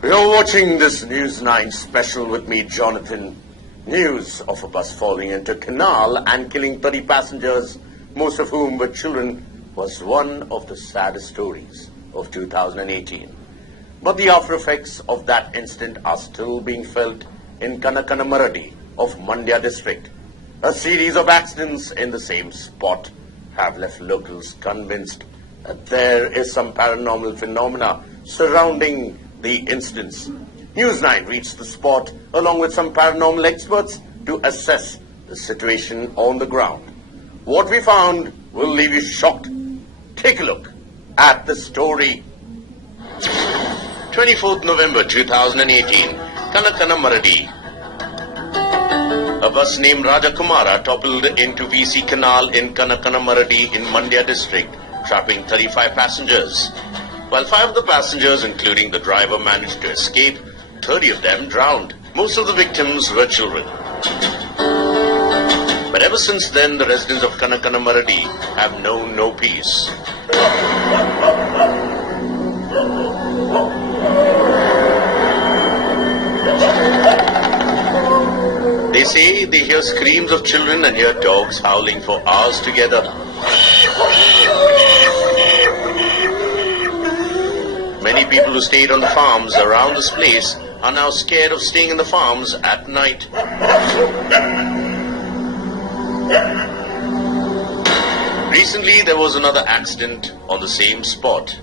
You're watching this News 9 special with me, Jonathan. News of a bus falling into a canal and killing 30 passengers, most of whom were children, was one of the saddest stories of 2018. But the after effects of that incident are still being felt in Kanakanamaradi of Mandya district. A series of accidents in the same spot have left locals convinced that there is some paranormal phenomena surrounding the incidents. News 9 reached the spot along with some paranormal experts to assess the situation on the ground. What we found will leave you shocked. Take a look at the story. 24th November 2018, Kanakanamaradi. A bus named Rajakumara toppled into VC Canal in Kanakanamaradi in Mandya district, trapping 35 passengers. While 5 of the passengers, including the driver, managed to escape, 30 of them drowned. Most of the victims were children. But ever since then, the residents of Kanakanamaradi have known no peace. They say they hear screams of children and hear dogs howling for hours together. Many people who stayed on the farms around this place are now scared of staying in the farms at night. Recently, there was another accident on the same spot.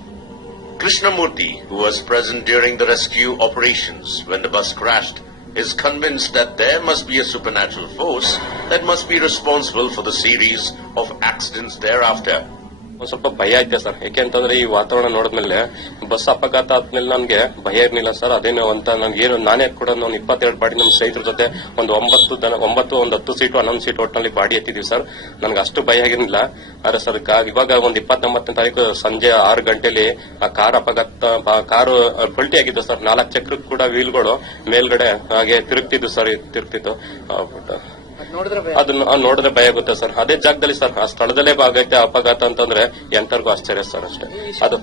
Krishnamurthy, who was present during the rescue operations when the bus crashed, is convinced that there must be a supernatural force that must be responsible for the series of accidents thereafter. ಒಂದು ಸ್ವಲ್ಪ ಭಯ ಐತೆ sir. ಯಾಕೆಂತಂದ್ರೆ ಈ ವಾತಾವರಣ ನೋಡಿದ್ಮೇಲೆ bus ಅಪಘಾತ ಆದ್ಮೇಲೆ ನನ್ಗೆ ಭಯ ಇರ್ಲಿಲ್ಲ ಸರ್. ಅದೇನು ಅಂತ ನನ್ಗೇನು ನಾನೇ ಕೂಡ ಒಂದು 22 ಬಾಡಿ ನಮ್ಮ ಸ್ನೇಹಿತರ ಜೊತೆ ಒಂದು 10 ಸೀಟು 11 ಸೀಟ್ ಒಟ್ಟಿನಲ್ಲಿ ಬಾಡಿ ಎತ್ತಿದೀವಿ ಸರ್. ನನ್ಗೆ ಅಷ್ಟು ಭಯ ಆಗಿರ್ಲಿಲ್ಲ. ಆದ್ರೆ ಸರ್ ಇವಾಗ ಒಂದು 29ನೇ ತಾರೀಕು ಸಂಜೆ 6 ಗಂಟೆಲಿ ಆ ಕಾರು ಪಲ್ಟಿ ಆಗಿದ್ದು ಸರ್. 4 ಚಕ್ರಕ್ಕೆ ಕೂಡ ವೀಲ್ಗಳು ಮೇಲ್ಗಡೆ ಹಾಗೆ ತಿರುಗ್ತಿದ್ದು ಸರ್. ಅದನ್ನ ನೋಡಿದ್ರೆ ಭಯ ಆಗುತ್ತೆ ಸರ್. ಅದೇ ಜಾಗದಲ್ಲಿ ಸರ್, ಆ ಸ್ಥಳದಲ್ಲೇ ಆಗೈತೆ ಅಪಘಾತ ಅಂತಂದ್ರೆ ಎಂತರ್ಗೂ ಆಶ್ಚರ್ಯ ಸರ್. ಅಷ್ಟೇ ಅದು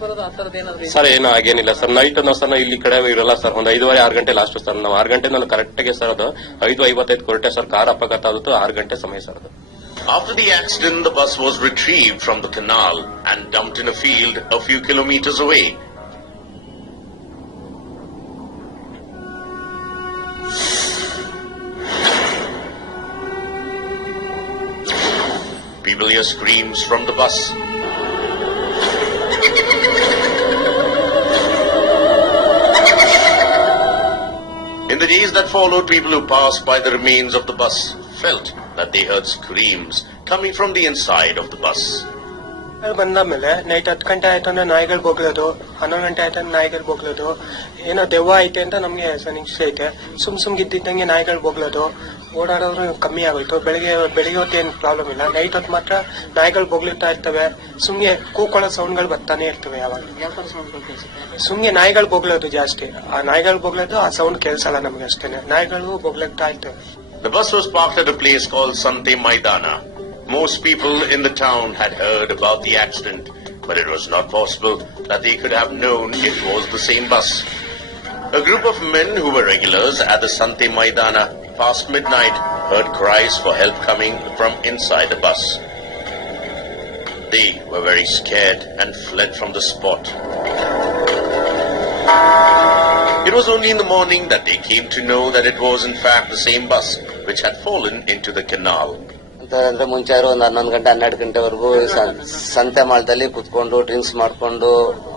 ಸರ್. ಏನು ಆಗೇನಿಲ್ಲ ಸರ್. ನೈಟ್ ನಾವು ಇಲ್ಲಿ ಕಡೆ ಇರಲ್ಲ ಸರ್. ಒಂದು 5:30-6 ಗಂಟೆ ಲಾಸ್ಟ್ ಸರ್. ನಾವು 6 ಗಂಟೆ ನಾನು ಕರೆಕ್ಟಾಗಿ ಸರ್ ಅದು 5:55 ಕೊರಟೆ ಸರ್. ಕಾರ್ ಅಪಘಾತ ಆಗುತ್ತೆ 6 ಗಂಟೆ ಸಮಯ ಸರ್ ಅದು. After the accident, the bus was retrieved from the canal and dumped in a field a few kilometers away. People hear screams from the bus. In the days that followed, people who passed by the remains of the bus felt that they heard screams coming from the inside of the bus. ಬಂದಾದ್ಮೇಲೆ night 10 ಗಂಟೆ ಆಯ್ತು ಅಂದ್ರೆ ನಾಯಿಗಳು ಬೊಗ್ಳೋದು, 11 ಗಂಟೆ ಆಯ್ತು ಅಂದ್ರೆ ನಾಯಿಗಳು ಬೊಗ್ಳೋದು, ಏನೋ ದೆವ್ವ ಐತೆ ಅಂತ ನಮ್ಗೆ ನಿಶ್ಚಯ ಐತೆ. ಸುಮ್ ಇದ್ದಿದ್ದಂಗೆ ನಾಯಿಗಳು ಬೊಗ್ಳೋದು, ಓಡಾಡೋರು ಕಮ್ಮಿ ಆಗೋಯ್ತು. ಬೆಳಿಗ್ಗೆ ಹೊತ್ತು ಏನ್ ಪ್ರಾಬ್ಲಮ್ ಇಲ್ಲ. ನೈಟ್ ಹೊತ್ತು ಮಾತ್ರ ನಾಯಿಗಳು ಬೊಗ್ಳುತ್ತಾ ಇರ್ತವೆ. ಸುಮ್ಗೆ ಕೂಕೊಳ್ಳೋ ಸೌಂಡ್ಗಳು ಬರ್ತಾನೆ ಇರ್ತವೆ. ಯಾವಾಗ ಸುಮ್ಗೆ ನಾಯಿಗಳು ಬೊಗ್ಳೋದು ಜಾಸ್ತಿ. ಆ ನಾಯಿಗಳು ಬೊಗ್ಳೋದು, ಆ ಸೌಂಡ್ ಕೇಳಿಸಲ್ಲ ನಮ್ಗೆ ಅಷ್ಟೇನೆ. ನಾಯಿಗಳು ಬೊಗ್ಳುತ್ತಾ ಇರ್ತವೆ. The bus was parked at a place called Sante Maidana. Most people in the town had heard about the accident, but it was not possible that they could have known it was the same bus. A group of men who were regulars at the Sante Maidana past midnight heard cries for help coming from inside the bus. They were very scared and fled from the spot. It was only in the morning that they came to know that it was in fact the same bus which had fallen into the canal. ಅಂದ್ರೆ ಮುಂಚೆ ಒಂದು 11 ಗಂಟೆ 12 ಗಂಟೆವರೆಗೂ ಸಂತೆ ಮಾಳದಲ್ಲಿ ಕುತ್ಕೊಂಡು drinks ಮಾಡ್ಕೊಂಡು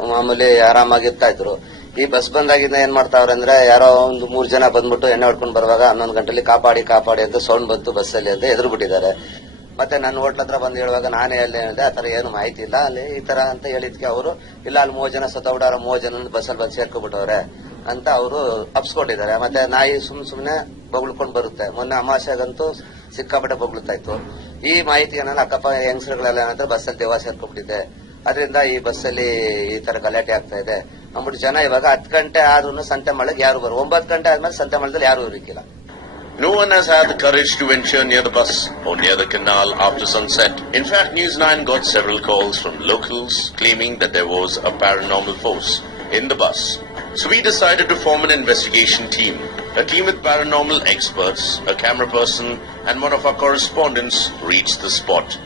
ಮಾಮೂಲಿ ಆರಾಮಾಗಿರ್ತಾ ಇದ್ರು. ಈ ಬಸ್ ಬಂದಾಗಿಂದ ಏನ್ ಮಾಡ್ತಾವ್ರೆ ಅಂದ್ರೆ, ಯಾರೋ ಒಂದು 3 ಜನ ಬಂದ್ಬಿಟ್ಟು ಎಣ್ಣೆ ಹೊಡ್ಕೊಂಡು ಬರುವಾಗ 11 ಗಂಟೆಲಿ ಕಾಪಾಡಿ ಅಂತ ಸೌಂಡ್ ಬಂತು ಬಸ್ಸಲ್ಲಿ ಅಂತ ಎದುರು ಬಿಟ್ಟಿದ್ದಾರೆ. ಮತ್ತೆ ನನ್ನ ಹೋಟ್ಲ ಹತ್ರ ಬಂದು ಹೇಳುವಾಗ ನಾನೇ ಅಲ್ಲಿ ಹೇಳಿದೆ, ಆತರ ಏನು ಮಾಹಿತಿ ಇಲ್ಲ ಅಲ್ಲಿ ಈ ತರ ಅಂತ ಹೇಳಿದ್ಕೆ ಅವರು, ಇಲ್ಲ ಅಲ್ಲಿ 3 ಜನ ಸತ್ತೋಗ್ಬಿಟ್ಟಾರ, 3 ಜನ ಬಸ್ಸಲ್ಲಿ ಬಂದು ಸೇರ್ಕೊಬಿಟ್ಟವ್ರೆ ಅಂತ ಅವರು ಅಪ್ಸ್ಕೊಟ್ಟಿದ್ದಾರೆ. ಮತ್ತೆ ನಾಯಿ ಸುಮ್ನೆ ಬೊಗಳ್ಕೊಂಡು ಬರುತ್ತೆ. ಮೊನ್ನೆ ಅಮಾವಾಸ್ಯೆಗಂತೂ ಸಿಕ್ಕಾಪಟ್ಟೆ ಬೊಗಳುತ್ತಾ ಇತ್ತು. ಈ ಮಾಹಿತಿಗೆ ನಾನು ಅಕ್ಕಪ್ಪ ಹೆಂಗಸರುಗಳೆಲ್ಲ ಏನಂದ್ರೆ ಬಸ್ಸಲ್ಲಿ ದೇವ ಸೇರ್ಕೊಂಡ್ಬಿಟ್ಟಿದೆ, ಅದರಿಂದ ಈ ಬಸ್ಸಲ್ಲಿ ಈ ತರ ಗಲಾಟೆ ಆಗ್ತಾ ಇದೆ ಅಂದ್ಬಿಟ್ಟು ಜನ ಇವಾಗ 10 ಗಂಟೆ ಆದ್ರೂ ಸಂತೆ ಮಾಡಕ್ಕೆ ಯಾರು 9 ಗಂಟೆ ಆದ್ಮೇಲೆ ಸಂತೆ ಮಾಡದಲ್ಲಿ ಯಾರು ಇರಕ್ಕಿಲ್ಲ. No one has had the courage to venture near the bus or near the canal after sunset. In fact, News 9 got several calls from locals claiming that there was a paranormal force in the bus. So we decided to form an investigation team. A team with paranormal experts, a camera person, and one of our correspondents reached the spot.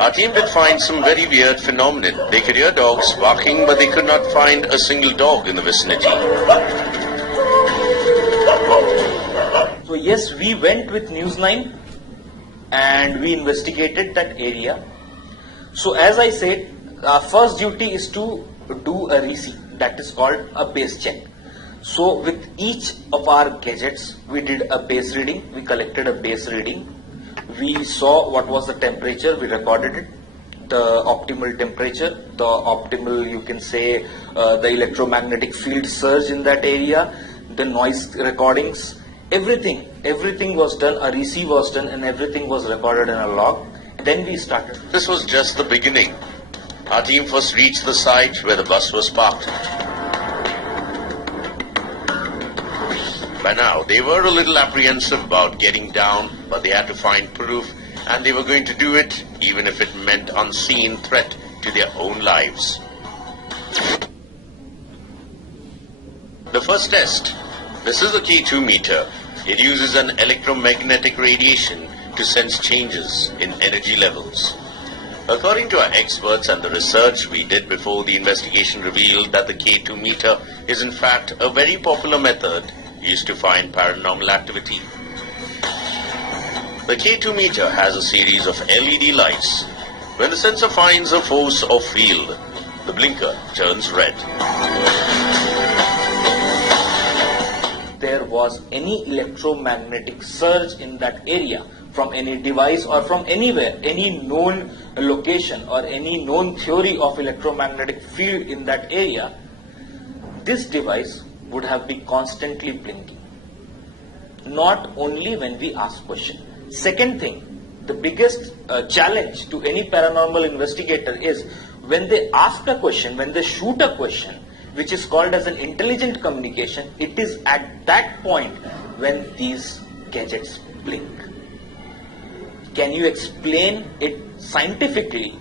Our team did find some very weird phenomenon. They could hear dogs barking, but they could not find a single dog in the vicinity. So yes, we went with News 9 and we investigated that area. So as I said, our first duty is to do a recce, that is called a base check. So with each of our gadgets, we did a base reading, we collected a base reading, we saw what was the temperature, we recorded it, the optimal temperature, the optimal, you can say, the electromagnetic field surge in that area, the noise recordings, everything was done, a recce was done, and everything was recorded in a log. Then we started. This was just the beginning. Our team first reached the site where the bus was parked. By now, they were a little apprehensive about getting down, but they had to find proof, and they were going to do it even if it meant unseen threat to their own lives. The first test. This is the K2 meter. It uses an electromagnetic radiation to sense changes in energy levels. According to our experts and the research we did before the investigation revealed that the K2 meter is in fact a very popular method used to find paranormal activity. The K2 meter has a series of LED lights. When the sensor finds a force or field, the blinker turns red. There was any electromagnetic surge in that area from any device or from anywhere, any known location or any known theory of electromagnetic field in that area, this device would have been constantly blinking. Not only when we ask question. Second thing, the biggest challenge to any paranormal investigator is when they ask a question, when they shoot a question, which is called as an intelligent communication, it is at that point when these gadgets blink. Can you explain it scientifically?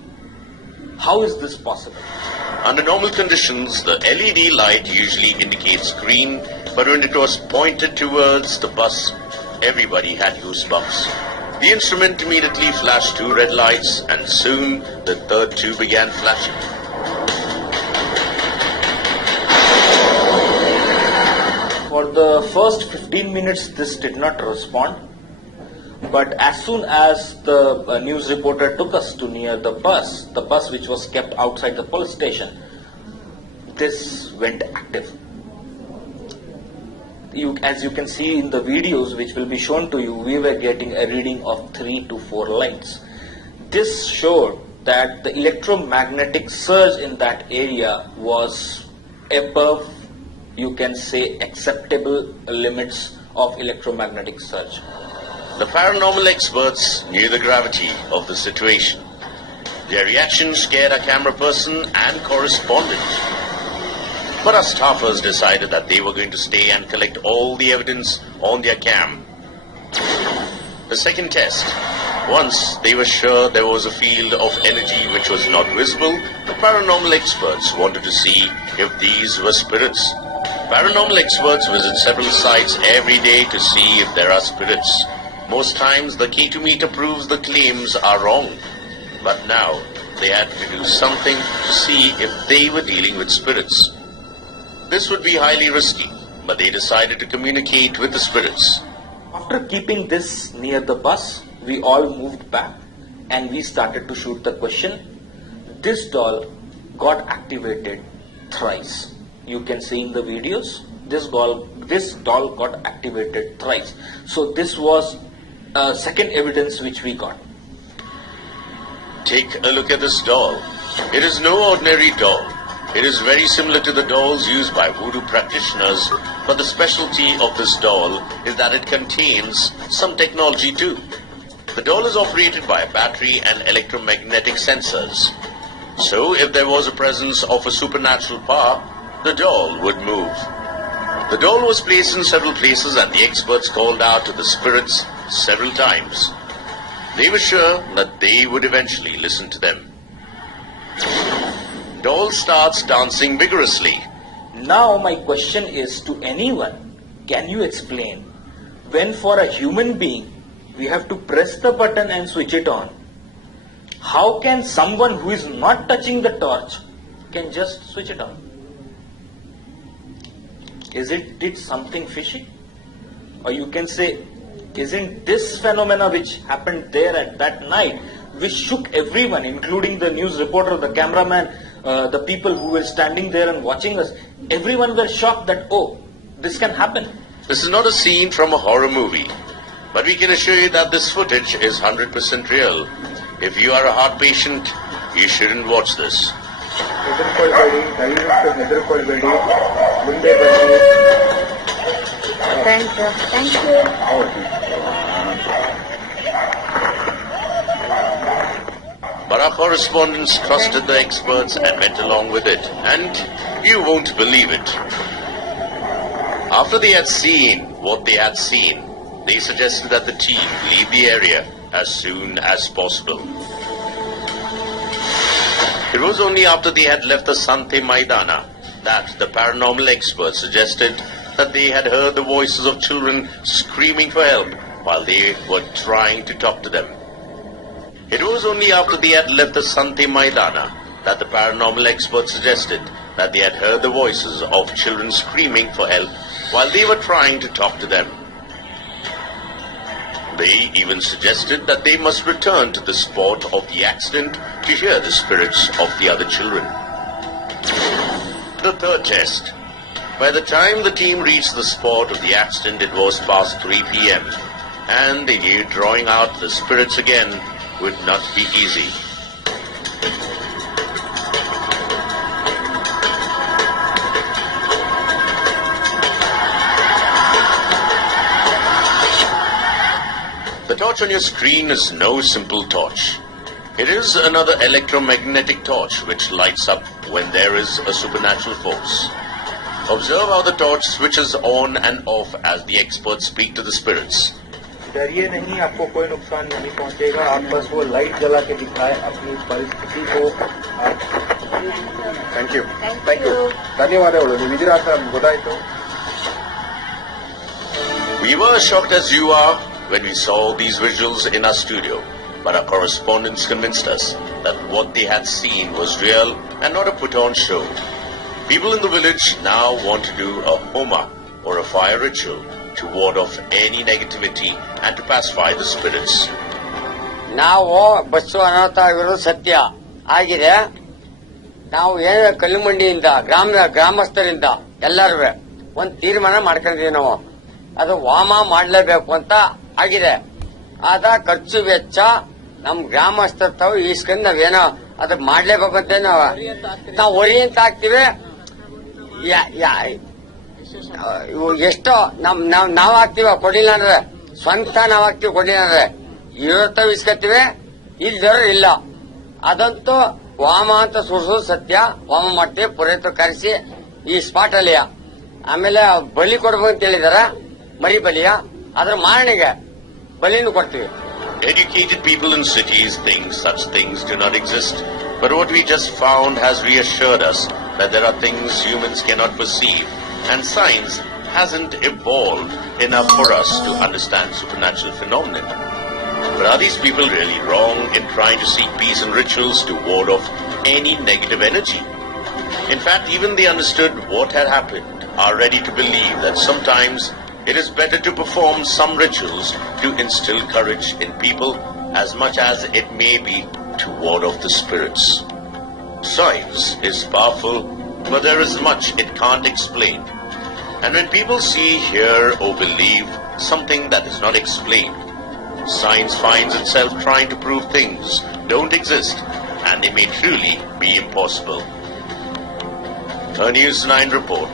How is this possible? Under normal conditions, the LED light usually indicates green, but when it was pointed towards the bus, everybody had goosebumps. The instrument immediately flashed 2 red lights, and soon the third 2 began flashing. For the first 15 minutes, this did not respond. But as soon as the news reporter took us to near the bus which was kept outside the police station, this went active. As you can see in the videos which will be shown to you, we were getting a reading of 3 to 4 lights. This showed that the electromagnetic surge in that area was above, you can say, acceptable limits of electromagnetic surge. The paranormal experts knew the gravity of the situation. Their reaction scared our camera person and correspondent. But our staffers decided that they were going to stay and collect all the evidence on their cam. The second test. Once they were sure there was a field of energy which was not visible, the paranormal experts wanted to see if these were spirits. Paranormal experts visit several sites every day to see if there are spirits. Most times the K2 meter proves the claims are wrong. But now they had to do something to see if they were dealing with spirits. This would be highly risky, but they decided to communicate with the spirits. After keeping this near the bus, we all moved back and we started to shoot the question. This doll got activated thrice. You can see in the videos, this doll got activated thrice. So this was second evidence which we got. Take a look at this doll. It is no ordinary doll. It is very similar to the dolls used by Voodoo practitioners, but the specialty of this doll is that it contains some technology too. The doll is operated by a battery and electromagnetic sensors. So if there was a presence of a supernatural power, the doll would move. The doll was placed in several places and the experts called out to the spirits several times. They were sure that they would eventually listen to them. Doll starts dancing vigorously. Now my question is to anyone, can you explain when for a human being we have to press the button and switch it on, how can someone who is not touching the torch can just switch it on? Isn't it something fishy? Or you can say, isn't this phenomena which happened there at that night, which shook everyone, including the news reporter, the cameraman, the people who were standing there and watching us, everyone were shocked that, oh, this can happen. This is not a scene from a horror movie, but we can assure you that this footage is 100% real. If you are a heart patient, you shouldn't watch this. Thank you. But our correspondents trusted the experts and went along with it. And you won't believe it. After they had seen what they had seen, they suggested that the team leave the area as soon as possible. It was only after they had left the Sante Maidana that the paranormal experts suggested that they had heard the voices of children screaming for help while they were trying to talk to them. It was only after they had left the Sante Maidana that the paranormal experts suggested that they had heard the voices of children screaming for help while they were trying to talk to them. They even suggested that they must return to the spot of the accident to hear the spirits of the other children. The third test. By the time the team reached the spot of the accident, it was past 3 p.m. and they knew drawing out the spirits again would not be easy. The torch on your screen is no simple torch. It is another electromagnetic torch which lights up when there is a supernatural force. Observe how the torch switches on and off as the experts speak to the spirits. डरिए नहीं, आपको कोई नुकसान नहीं पहुंचेगा. आप बस वो लाइट जला के दिखाएं अपनी परिस्थिति को. Thank you. ಧನ್ಯವಾದಗಳು. ನೀವು ಇದೀರಾ ಅಂತ ನಮ್ಗೆ ಗೊತ್ತಾಯ್ತು. We were as shocked as you are when we saw these visuals in our studio, but our correspondents convinced us that what they had seen was real and not a put-on show. People in the village now want to do a homa or a fire ritual to ward off any negativity and to pacify the spirits. ನಾವು bus ಅನಾಹುತ ಆಗಿರೋದು ಸತ್ಯ ಆಗಿದೆ. ನಾವು ಏನ ಕಲ್ಲುಮಂಡಿಯಿಂದ ಗ್ರಾಮಸ್ಥರಿಂದ ಎಲ್ಲರೂ ಒಂದು ತೀರ್ಮಾನ ಮಾಡ್ಕೊಂಡಿದೀವಿ. ನಾವು ಅದು ವಾಮ ಮಾಡಲೇಬೇಕು ಅಂತ ಆಗಿದೆ. ಆದ ಖರ್ಚು ವೆಚ್ಚ ನಮ್ ಗ್ರಾಮಸ್ಥರ ತಾವು ಈಸ್ಕೊಂಡು ನಾವೇನೋ ಅದು ಮಾಡ್ಲೇಬೇಕು ಅಂತ ನಾವು ಒರಿ ಅಂತ ಹಾಕ್ತಿವಿ. ಎಷ್ಟೋ ನಾವ್ ಹಾಕ್ತಿವ ಕೊಡ್ಲಿಲ್ಲ ಅಂದ್ರೆ ಸ್ವಂತ ನಾವ್ ಹಾಕ್ತಿವಿ. ಕೊಡ್ಲಿಲ್ಲ ಅಂದ್ರೆ ಇರುತ್ತವ ಇಸ್ಕತ್ತೀವಿ, ಇಲ್ದವ್ರು ಇಲ್ಲ. ಅದಂತೂ ವಾಮ ಅಂತ ಸುಡ್ಸೋದು ಸತ್ಯ. ವಾಮ ಮಾಡ್ತೀವಿ, ಪುರೋಹಿತರು ಕರೆಸಿ ಈ ಸ್ಪಾಟ್ ಅಲ್ಲಿ. ಆಮೇಲೆ ಬಲಿ ಕೊಡ್ಬೇಕು ಅಂತ ಹೇಳಿದಾರ, ಮರಿ ಬಲಿಯ. ಅದ್ರ ಮಾರಣಿಗೆ ಬಲಿನೂ ಕೊಡ್ತೀವಿ. Educated people in cities think such things do not exist. But what we just found has reassured us that there are things humans cannot perceive, and science hasn't evolved enough for us to understand supernatural phenomena. But are these people really wrong in trying to seek peace and rituals to ward off any negative energy? In fact, even they understood what had happened, are ready to believe that sometimes it is better to perform some rituals to instill courage in people as much as it may be to ward off the spirits. Science is powerful, but there is much it can't explain. And when people see, hear, or believe something that is not explained, science finds itself trying to prove things don't exist, and they may truly be impossible. A News 9 report.